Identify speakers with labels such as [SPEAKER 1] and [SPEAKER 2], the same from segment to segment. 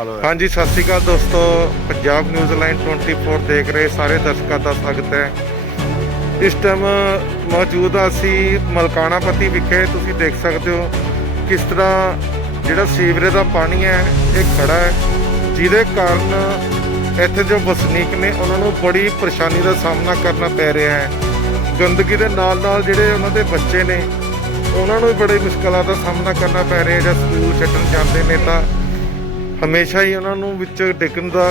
[SPEAKER 1] ਹਾਂਜੀ, ਸਤਿ ਸ਼੍ਰੀ ਅਕਾਲ ਦੋਸਤੋ। ਪੰਜਾਬ ਨਿਊਜ਼ ਲਾਈਨ 24 ਦੇਖ ਰਹੇ ਸਾਰੇ ਦਰਸ਼ਕਾਂ ਦਾ ਸਵਾਗਤ ਹੈ। ਇਸ ਟਾਈਮ ਮੌਜੂਦ ਹਾਂ ਅਸੀਂ ਮਲਕਾਣਾ ਪੱਤੀ ਵਿਖੇ। ਤੁਸੀਂ ਦੇਖ ਸਕਦੇ ਹੋ ਕਿਸ ਤਰ੍ਹਾਂ ਜਿਹੜਾ ਸੀਵਰੇਜ ਦਾ ਪਾਣੀ ਹੈ, ਇਹ ਖੜਾ ਹੈ। ਜਿਹਦੇ ਕਾਰਨ ਇੱਥੇ ਜੋ ਵਸਨੀਕ ਨੇ, ਉਹਨਾਂ ਨੂੰ ਬੜੀ ਪਰੇਸ਼ਾਨੀ ਦਾ ਸਾਹਮਣਾ ਕਰਨਾ ਪੈ ਰਿਹਾ ਹੈ। ਗੰਦਗੀ ਦੇ ਨਾਲ ਨਾਲ ਜਿਹੜੇ ਉਹਨਾਂ ਦੇ ਬੱਚੇ ਨੇ, ਉਹਨਾਂ ਨੂੰ ਵੀ ਬੜੀ ਮੁਸ਼ਕਲਾਂ ਦਾ ਸਾਹਮਣਾ ਕਰਨਾ ਪੈ ਰਿਹਾ ਜਿਹੜਾ ਸਕੂਲ ਛੱਡਣ ਜਾਂਦੇ ਨੇ ਤਾਂ ਹਮੇਸ਼ਾ ਹੀ ਉਹਨਾਂ ਨੂੰ ਵਿੱਚ ਡਿੱਗਣ ਦਾ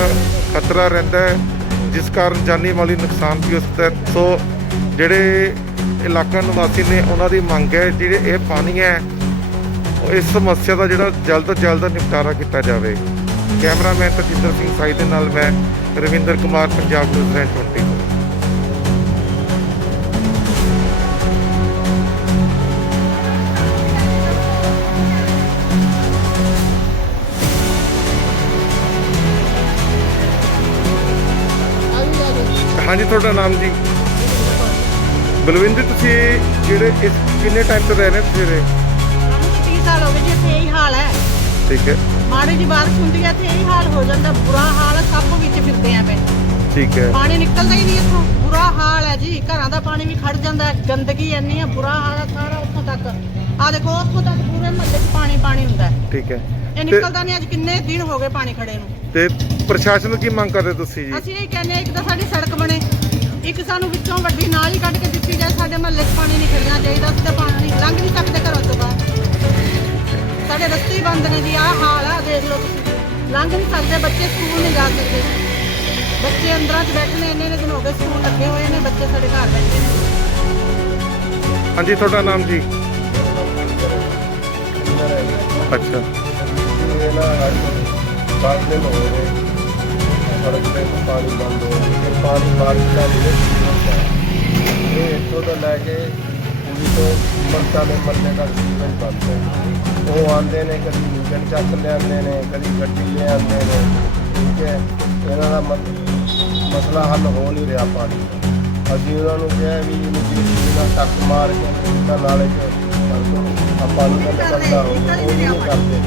[SPEAKER 1] ਖਤਰਾ ਰਹਿੰਦਾ ਹੈ, ਜਿਸ ਕਾਰਨ ਜਾਨੀ ਮਾਲੀ ਨੁਕਸਾਨ ਵੀ ਹੋ। ਸਕਦਾ ਸੋ ਜਿਹੜੇ ਇਲਾਕਾ ਨਿਵਾਸੀ ਨੇ ਉਹਨਾਂ ਦੀ ਮੰਗ ਹੈ, ਜਿਹੜੇ ਇਹ ਪਾਣੀ ਹੈ ਇਸ ਸਮੱਸਿਆ ਦਾ ਜਿਹੜਾ ਜਲਦ ਤੋਂ ਜਲਦ ਨਿਪਟਾਰਾ ਕੀਤਾ ਜਾਵੇ। ਕੈਮਰਾਮੈਨ ਤਜਿੰਦਰ ਸਿੰਘ ਸਾਈ ਦੇ ਨਾਲ ਮੈਂ ਰਵਿੰਦਰ ਕੁਮਾਰ, ਪੰਜਾਬ ਨਿਊਜ਼ 20 ਹਾਂਜੀ ਤੁਹਾਡਾ ਨਾਮ ਜੀ? ਬਲਵਿੰਦਰ ਤੁਸੀਂ ਜਿਹੜੇ ਇਸ ਕਿੰਨੇ ਟਾਈਮ ਤੋਂ ਰਹਿ ਰਹੇ ਹੋ ਤੁਸੀਂ ਉਰੇ?
[SPEAKER 2] ਸਾਨੂੰ ਤਾਂ 30 ਸਾਲ ਹੋ ਗਏ ਜੀ ਇੱਥੇ ਇਹੀ ਹਾਲ ਹੈ।
[SPEAKER 1] ਠੀਕ ਹੈ।
[SPEAKER 2] ਮਾੜੀ ਜੀ ਬਾਰਿਸ਼ ਹੁੰਦੀ ਹੈ ਤੇ ਇਹੀ ਹਾਲ ਹੋ ਜਾਂਦਾ। ਬੁਰਾ ਹਾਲ ਹੈ ਸਭ ਵਿੱਚ ਫਿਰਦੇ ਆ
[SPEAKER 1] ਠੀਕ ਹੈ।
[SPEAKER 2] ਪਾਣੀ ਨਿਕਲਦਾ ਹੀ ਨਹੀਂ ਇੱਥੋਂ। ਬੁਰਾ ਹਾਲ ਹੈ ਜੀ। ਘਰਾਂ ਦਾ ਪਾਣੀ ਵੀ ਖੜ ਜਾਂਦਾ ਹੈ। ਗੰਦਗੀ ਇੰਨੀ ਹੈ ਬੁਰਾ ਹਾਲ ਹੈ ਸਾਰਾ ਉੱਥੋਂ ਤੱਕ। ਆ ਦੇਖੋ ਉੱਥੋਂ ਤੱਕ ਪੂਰੇ ਮਹੱਲੇ 'ਚ ਪਾਣੀ ਹੁੰਦਾ ਹੈ।
[SPEAKER 1] ਠੀਕ ਹੈ।
[SPEAKER 2] ਇਹ ਨਿਕਲਦਾ ਨਹੀਂ ਅੱਜ ਕਿੰਨੇ ਦਿਨ ਹੋ ਗਏ ਪਾਣੀ ਖੜੇ ਨੂੰ।
[SPEAKER 1] ਤੇ ਪ੍ਰਸ਼ਾਸਨ ਨੂੰ ਕੀ ਮੰਗ ਕਰਦੇ ਤੁਸੀਂ ਜੀ?
[SPEAKER 2] ਅਸੀਂ ਇਹ ਕਹਿੰਦੇ ਹਾਂ ਇੱਕ ਤਾਂ ਸਾਡੀ ਸੜਕ ਬਣੇ ਇੱਕ ਸਾਨੂੰ ਵਿੱਚੋਂ ਵੱਡੀ ਨਾਲੀ ਕੱਢ ਕੇ ਦਿੱਤੀ ਜਾਏ ਸਾਡੇ ਮਹੱਲੇ 'ਚ ਪਾਣੀ ਨਹੀਂ ਖੜਨਾ ਚਾਹੀਦਾ ਅਸੀਂ ਤਾਂ ਪਾਣੀ ਲੰਘ ਨਹੀਂ ਸਕਦੇ ਘਰੋਂ ਤੋਂ ਬਾਹਰ। ਸਾਡੇ ਰਸਤੇ ਹੀ ਬੰਦ ਨੇ ਜੀ ਆਹ ਹਾਲ ਆ ਦੇਖ ਲਓ ਤੁਸੀਂ। ਲੰਘ ਨਹੀਂ ਸਕਦੇ ਬੱਚੇ ਸਕੂਲ ਨਹੀਂ ਜਾ ਸਕਦੇ। ਬੱਚੇ ਅੰਦਰਾਂ 'ਚ ਬੈਠੇ ਨੇ ਇੰਨੇ ਇੰਨੇ ਦਿਨ ਹੋ ਗਏ ਸਕੂਲ ਲੱਗੇ ਹੋਏ ਨੇ ਬੱਚੇ ਸਾਡੇ ਘਰ ਬੈਠੇ ਨੇ।
[SPEAKER 1] ਹਾਂਜੀ ਤੁਹਾਡਾ ਨਾਮ ਜੀ? ਅੱਛਾ।
[SPEAKER 3] ਇਹ ਨਾ ਬਾਅਦ ਦੇ ਹੋ ਗਏ ਸੜਕ ਤੇ ਪਾਣੀ ਬੰਦ ਹੋ ਗਿਆ ਇਹ ਪਾਣੀ ਬਾਰਿਸ਼ ਦਾ ਜਿਹੜੇ ਹੁੰਦਾ ਹੈ। ਇਹ ਇੱਥੋਂ ਤੋਂ ਲੈ ਕੇ ਪੂਰੀ ਤੋਂ ਮਰਤਾ ਦੇ ਮਰਨੇ ਤੱਕ ਸੀਵਨ ਬੰਦ ਹੈ। ਉਹ ਆਉਂਦੇ ਨੇ ਕਦੀ ਨਿਕਲ ਚੱਕ ਲਿਆਉਂਦੇ ਨੇ ਕਦੀ ਗੱਡੀ ਲੈ ਆਉਂਦੇ ਨੇ। ਠੀਕ ਹੈ ਇਹਨਾਂ ਦਾ ਮਸਲਾ ਹੱਲ ਹੋ ਨਹੀਂ ਰਿਹਾ ਪਾਣੀ ਦਾ। ਅਸੀਂ ਉਹਨਾਂ ਨੂੰ ਕਿਹਾ ਵੀ ਇਹਨੂੰ ਜੀ ਨਾਲ ਟੱਕ ਮਾਰ ਕੇ ਤਾਂ ਨਾਲੇ ਚ ਕਰ। ਦਿਓ ਆ ਪਾਣੀ ਦਾ ਨਿਕਲਦਾ ਹੋ ਉਹ ਨਹੀਂ ਕਰਦੇ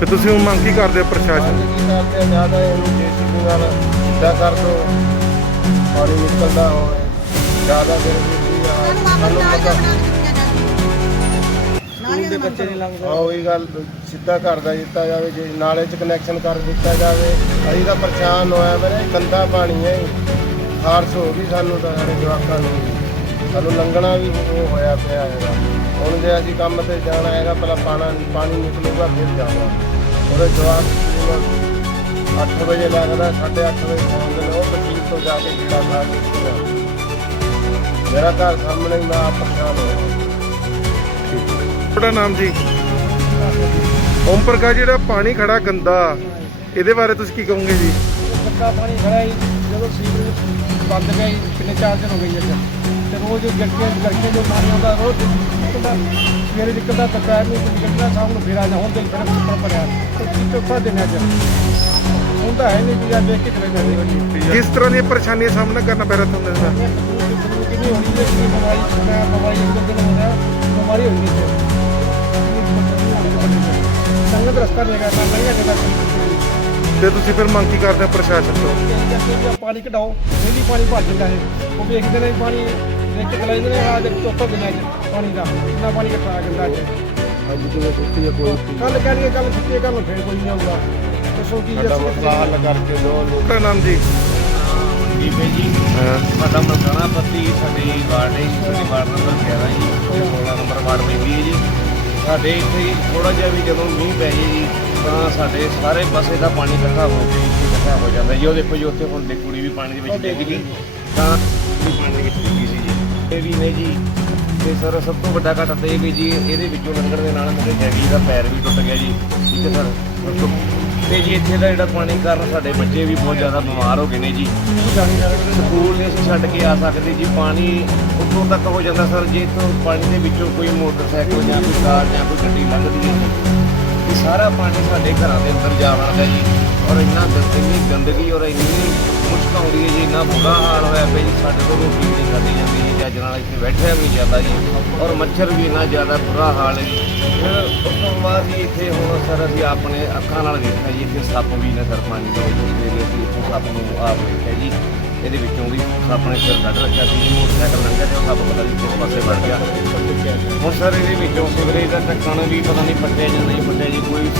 [SPEAKER 1] ਤੇ ਤੁਸੀਂ ਹੁਣ ਮੰਗ ਕੀ ਕਰਦੇ ਹੋ ਪ੍ਰਸ਼ਾਸਨ
[SPEAKER 3] ਕੀ ਕਰਦੇ ਆ ਜ਼ਿਆਦਾ ਇਹਨੂੰ ਜੇਸੀਬੀ ਨਾਲ ਸਿੱਧਾ ਕਰ ਦੋ ਪਾਣੀ ਨਿਕਲਦਾ ਹੋਵੇ ਜ਼ਿਆਦਾ ਫਿਰ ਵੀ ਆ ਸਾਨੂੰ ਪਤਾ।
[SPEAKER 2] ਸਕੂਲ ਦੇ ਬੱਚੇ ਨਹੀਂ
[SPEAKER 3] ਹਾਂ ਉਹੀ ਗੱਲ ਸਿੱਧਾ ਘਰ ਦਾ ਦਿੱਤਾ ਜਾਵੇ ਜੇ ਨਾਲੇ 'ਚ ਕਨੈਕਸ਼ਨ ਕਰ ਦਿੱਤਾ ਜਾਵੇ। ਅਸੀਂ ਤਾਂ ਪਰੇਸ਼ਾਨ ਹੋਇਆ ਮੇਰੇ ਗੰਦਾ ਪਾਣੀ ਹੈ ਖਾਰਸ਼ ਹੋ ਗਈ ਸਾਨੂੰ ਤਾਂ ਸਾਡੇ ਜਵਾਕਾਂ ਨੂੰ। ਸਾਨੂੰ ਲੰਘਣਾ ਵੀ ਉਹ ਹੋਇਆ ਪਿਆ ਹੈਗਾ। ਹੁਣ ਜੇ ਅਸੀਂ ਕੰਮ ਤੇ ਜਾਣਾ ਹੈਗਾ ਪਹਿਲਾਂ ਪਾਣਾ ਪਾਣੀ ਨਿਕਲੂਗਾ ਫਿਰ ਜਾਵਾਂਗੇ। ਉਹਦੇ ਜਵਾਕ 8 ਵਜੇ ਲੱਗਦਾ 8:30 ਵਜੇ ਪਹੁੰਚਦੇ ਨੇ ਉਹ ਤਕਲੀਫ ਤੋਂ ਜਾ ਕੇ ਜਿਹੜਾ ਖਾ ਕੇ। ਮੇਰਾ ਘਰ ਸਾਹਮਣੇ ਹੀ ਮੈਂ ਆਪ ਪਰੇਸ਼ਾਨ ਹੋਇਆ
[SPEAKER 1] ਤੁਹਾਡਾ ਨਾਮ ਜੀ? ਓਮ ਪ੍ਰਕਾਸ਼ ਜਿਹੜਾ ਪਾਣੀ ਖੜਾ ਗੰਦਾ ਇਹਦੇ ਬਾਰੇ ਤੁਸੀਂ ਕੀ ਕਹੋਗੇ ਜੀ?
[SPEAKER 4] ਗੰਦਾ ਪਾਣੀ ਖੜਾ ਹੀ ਜਦੋਂ ਸੀਵਰੇਜ ਬੰਦ ਗਿਆ ਜੀ ਕਿੰਨੇ ਚਾਰ ਦਿਨ ਹੋ ਗਏ ਜੀ ਅੱਜ ਤੇ ਰੋਜ਼ ਗੜਕੇ ਗੜਕੇ ਜੋ ਪਾਣੀ ਆਉਂਦਾ ਰੋਜ਼ ਨਿਕਲਦਾ ਸਵੇਰੇ ਨਿਕਲਦਾ ਦੁਪਹਿਰ ਨੂੰ ਨਿਕਲਦਾ ਸ਼ਾਮ ਨੂੰ ਫੇਰ ਆ ਜਾ ਹੁਣ ਤੇ ਫਿਰ ਉੱਪਰ ਪੜਿਆ ਤੇ ਚੌਥਾ ਦਿਨ ਅੱਜ। ਹੁੰਦਾ ਹੈ ਨਹੀਂ ਅੱਜ ਦੇਖ ਕੇ ਚਲੇ ਜਾਂਦੇ ਹੋ
[SPEAKER 1] ਕਿਸ ਤਰ੍ਹਾਂ ਦੀਆਂ ਪਰੇਸ਼ਾਨੀਆਂ ਸਾਹਮਣਾ ਕਰਨਾ ਪੈ ਰਿਹਾ ਤੁਹਾਨੂੰ ਇਹਦਾ?
[SPEAKER 4] ਕਿੰਨੀ ਹੋਣੀ ਹੈ ਕਿ ਬਿਮਾਰੀ ਮੈਂ ਬਿਮਾਰੀ ਇੱਕ ਦਿਨ ਹੋ ਰਿਹਾ ਬਿਮਾਰੀ ਹੋਈ ਨਹੀਂ ਸੰਗਤ ਰਸਤਾ ਨਹੀਂ ਨਾ ਨਹੀਂ ਹੈਗਾ
[SPEAKER 1] ਤੇ ਤੁਸੀਂ ਫਿਰ ਮੰਗ ਕੀ ਕਰਦੇ ਹੋ ਪ੍ਰਸ਼ਾਸਨ ਤੋਂ?
[SPEAKER 4] ਪਾਣੀ ਕਢਾਓ ਡੇਲੀ ਪਾਣੀ ਭਰ ਜਾਂਦਾ ਹੈ ਉਹ ਵੇਖਦੇ ਨੇ ਪਾਣੀ ਦੇਖ ਕੇ ਚਲਾਉਂਦੇ ਨੇ ਆ ਦੇ ਚੌਥਾ ਦਿਨ ਹੈ ਪਾਣੀ ਦਾ। ਕਿੰਨਾ ਪਾਣੀ ਘਟਾ ਜਾਂਦਾ ਅੱਜ।
[SPEAKER 3] ਅੱਜ ਹੈ ਕੋਈ
[SPEAKER 4] ਕੱਲ ਕਹਿੰਦੇ ਕੱਲ ਛੁੱਟੀ ਕੱਲ ਫੇਰ ਕੋਈ ਨਹੀਂ ਆਊਗਾ। ਦੱਸੋ ਕੀ
[SPEAKER 3] ਸਾਡਾ ਮਸਲਾ ਹੱਲ ਕਰਕੇ ਦੋ ਲੋਕ।
[SPEAKER 1] ਨਾਮ ਜੀ?
[SPEAKER 5] ਜੀਵੇ ਜੀ।
[SPEAKER 1] ਹਾਂ,
[SPEAKER 5] ਸਾਡਾ ਮਲਕਾਣਾ ਪੱਤੀ ਸਾਡੀ ਵਾਰਡ ਹੈ ਸਾਡੀ ਵਾਰਡ ਨੰਬਰ 11 ਜੀ। ਤੇ 16 ਨੰਬਰ ਵਾਰਡ ਪੈਂਦੀ ਹੈ ਜੀ। ਸਾਡੇ ਇੱਥੇ ਥੋੜਾ ਜਿਹਾ ਵੀ ਜਦੋਂ ਮੀਂਹ ਪੈ ਜੇ ਜੀ ਤਾਂ ਸਾਡੇ ਸਾਰੇ ਪਾਸੇ ਦਾ ਪਾਣੀ ਇਕੱਠਾ ਹੋ ਕੇ ਇਕੱਠਾ ਹੋ ਜਾਂਦਾ ਜੀ। ਉਹ ਦੇਖੋ ਜੀ ਉੱਥੇ ਹੁਣ ਦੇ ਕੁੜੀ ਵੀ ਪਾਣੀ ਦੇ ਵਿੱਚ ਡਿੱਗ ਗਈ। ਤਾਂ ਵੀ ਪਾਣੀ ਦੇ ਵਿੱਚ ਡਿੱਗੀ ਸੀ ਜੀ। ਇਹ ਵੀ ਨੇ ਜੀ ਤੇ ਸਰ ਸਭ ਤੋਂ ਵੱਡਾ ਘਾਟਾ ਤਾਂ ਇਹ ਵੀ ਜੀ ਇਹਦੇ ਵਿੱਚੋਂ ਲੰਘਣ ਦੇ ਨਾਲ ਮੇਰੇ ਡੈਡੀ ਦਾ ਪੈਰ ਵੀ ਟੁੱਟ ਗਿਆ ਜੀ। ਠੀਕ ਹੈ ਸਰ? ਤੇ ਜੀ ਇੱਥੇ ਦਾ ਜਿਹੜਾ ਪਾਣੀ ਕਾਰਨ ਸਾਡੇ ਬੱਚੇ ਵੀ ਬਹੁਤ ਜ਼ਿਆਦਾ ਬਿਮਾਰ ਹੋ ਗਏ ਨੇ ਜੀ। ਸਕੂਲ ਨਹੀਂ ਅਸੀਂ ਛੱਡ ਕੇ ਆ ਸਕਦੇ ਜੀ। ਪਾਣੀ ਉੱਥੋਂ ਤੱਕ ਹੋ ਜਾਂਦਾ ਸਰ ਜੇ ਇੱਥੋਂ ਪਾਣੀ ਦੇ ਵਿੱਚੋਂ ਕੋਈ ਮੋਟਰਸਾਈਕਲ ਜਾਂ ਕੋਈ ਕਾਰ ਜਾਂ ਕੋਈ ਗੱਡੀ ਲੰਘਦੀ ਹੈ ਇਹ ਸਾਰਾ ਪਾਣੀ ਸਾਡੇ ਘਰਾਂ ਦੇ ਅੰਦਰ ਜਾ ਵੜਦਾ ਜੀ। ਔਰ ਇੰਨਾ ਗੰਦ- ਇੰਨੀ ਗੰਦਗੀ ਔਰ ਇੰਨੀ ਮੁਸ਼ਕ ਆਉਂਦੀ ਹੈ ਜੀ, ਇੰਨਾ ਬੁਰਾ ਹਾਲ ਹੋਇਆ ਪਿਆ ਜੀ, ਸਾਡੇ ਕੋਲ ਰੋਟੀ ਨਹੀਂ ਖਾਧੀ ਜਾਂਦੀ ਜੀ, ਜੱਜ ਨਾਲ ਇੱਥੇ ਬੈਠਿਆ ਵੀ ਜਾਂਦਾ ਜੀ। ਔਰ ਮੱਛਰ ਵੀ ਇੰਨਾ ਜ਼ਿਆਦਾ ਬੁਰਾ ਹਾਲ ਹੈ ਜੀ। ਫਿਰ ਉਸ ਤੋਂ ਬਾਅਦ ਜੀ ਇੱਥੇ ਹੁਣ ਸਰ ਅਸੀਂ ਆਪਣੇ ਅੱਖਾਂ ਨਾਲ ਦੇਖਿਆ ਜੀ, ਇੱਥੇ ਸੱਪ ਵੀ ਨੇ ਸਰ ਪਾਣੀ ਦੇ ਵਿੱਚ ਜਿਹੜੇ ਅਸੀਂ ਇੱਥੋਂ ਸੱਪ ਨੂੰ ਆਪ ਦੇਖਿਆ ਜੀ। ਇਹਦੇ ਵਿੱਚੋਂ ਵੀ ਸੱਪ ਨੇ ਸਿਰ ਕੱਢ ਰੱਖਿਆ ਸੀ ਮੋਟਰਸਾਈਕਲ ਲੰਘਿਆ ਤੇ ਉਹ ਸੱਪ ਪਤਾ ਨਹੀਂ ਕਿਸ ਪਾਸੇ ਵੜ ਗਿਆ। ਹੁਣ ਸਰ ਇਹਦੇ ਵਿੱਚੋਂ ਸਿਵਰੇਜ ਦਾ ਢੱਕਣ ਵੀ ਪਤਾ ਨਹੀਂ ਫਟਿਆ ਜਾਂ ਨਹੀਂ ਫਟਿਆ ਜੀ ਕੋਈ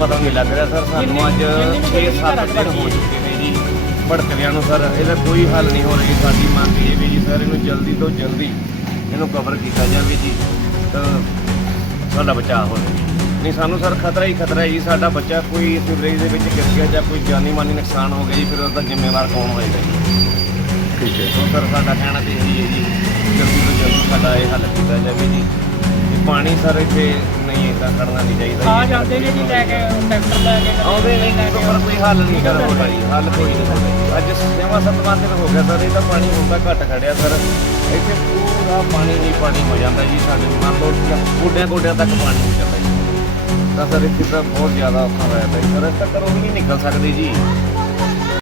[SPEAKER 5] ਪਤਾ ਨਹੀਂ ਲੱਗ ਰਿਹਾ ਸਰ ਸਾਨੂੰ ਅੱਜ 6-7 ਦਿਨ ਹੋ ਚੁੱਕੇ ਨੇ ਜੀ ਭੜਕਦਿਆਂ ਨੂੰ ਸਰ ਇਹਦਾ ਕੋਈ ਹੱਲ ਨਹੀਂ ਹੋ ਰਹੀ ਸਾਡੀ ਮੰਗ ਇਹ ਵੀ ਜੀ ਸਰ ਇਹਨੂੰ ਜਲਦੀ ਤੋਂ ਜਲਦੀ ਇਹਨੂੰ ਕਵਰ ਕੀਤਾ ਜਾਵੇ ਜੀ ਤਾਂ ਸਾਡਾ ਬਚਾਅ ਹੋ ਜਾਵੇ। ਨਹੀਂ ਸਾਨੂੰ ਸਰ ਖਤਰਾ ਹੀ ਖਤਰਾ ਹੈ ਜੀ ਸਾਡਾ ਬੱਚਾ ਕੋਈ ਸਿਵਰੇਜ ਦੇ ਵਿੱਚ ਗਿਰ ਗਿਆ ਜਾਂ ਕੋਈ ਜਾਨੀ ਮਾਨੀ ਨੁਕਸਾਨ ਹੋ ਗਿਆ ਜੀ ਫਿਰ ਉਹਦਾ ਜ਼ਿੰਮੇਵਾਰ ਕੌਣ ਹੋਏਗਾ ਜੀ?
[SPEAKER 1] ਠੀਕ ਹੈ
[SPEAKER 5] ਸਰ ਸਾਡਾ ਕਹਿਣਾ ਤੇ ਇਹੀ ਹੈ ਜੀ ਜਲਦੀ ਤੋਂ ਜਲਦੀ ਸਾਡਾ ਇਹ ਹੱਲ ਕੀਤਾ ਜਾਵੇ ਜੀ। ਇਹ ਪਾਣੀ ਸਰ ਇੱਥੇ ਨਹੀਂ ਇਦਾਂ ਖੜਨਾ ਨਹੀਂ ਚਾਹੀਦਾ
[SPEAKER 4] ਆ
[SPEAKER 5] ਜੀ।
[SPEAKER 4] ਜਾਂਦੇ ਨੇ ਜੀ ਲੈ ਕੇ ਟਰੈਕਟਰ ਲੈ ਕੇ।
[SPEAKER 5] ਆਉਂਦੇ ਨਹੀਂ ਜੀ ਪਰ ਕੋਈ ਹੱਲ ਨਹੀਂ ਕਰ ਰਿਹਾ ਜੀ ਹੱਲ ਕੋਈ ਨਹੀਂ ਹੋ ਰਿਹਾ ਅੱਜ ਸੇਵਾ ਸਤਵਾਂ ਦਿਨ ਹੋ ਗਿਆ ਸਰ ਇਹ ਤਾਂ ਪਾਣੀ ਹੁਣ ਤਾਂ ਘੱਟ ਖੜਿਆ ਸਰ। ਇੱਥੇ ਪੂਰਾ ਪਾਣੀ ਹੀ ਪਾਣੀ ਹੋ ਜਾਂਦਾ ਜੀ ਸਾਡੇ ਮੰਨ ਲਓ ਗੋਡਿਆਂ ਗੋਡਿਆਂ ਤੱਕ ਪਾਣੀ ਹੋ ਜਾਂਦਾ ਜੀ। ਤਾਂ ਸਰ ਇੱਥੇ ਤਾਂ ਬਹੁਤ ਜ਼ਿਆਦਾ ਔਖਾ ਹੋਇਆ ਪਿਆ ਜੀ। ਸਰ ਤੱਕ ਉਹ ਵੀ ਨਹੀਂ ਨਿਕਲ ਸਕਦੇ ਜੀ।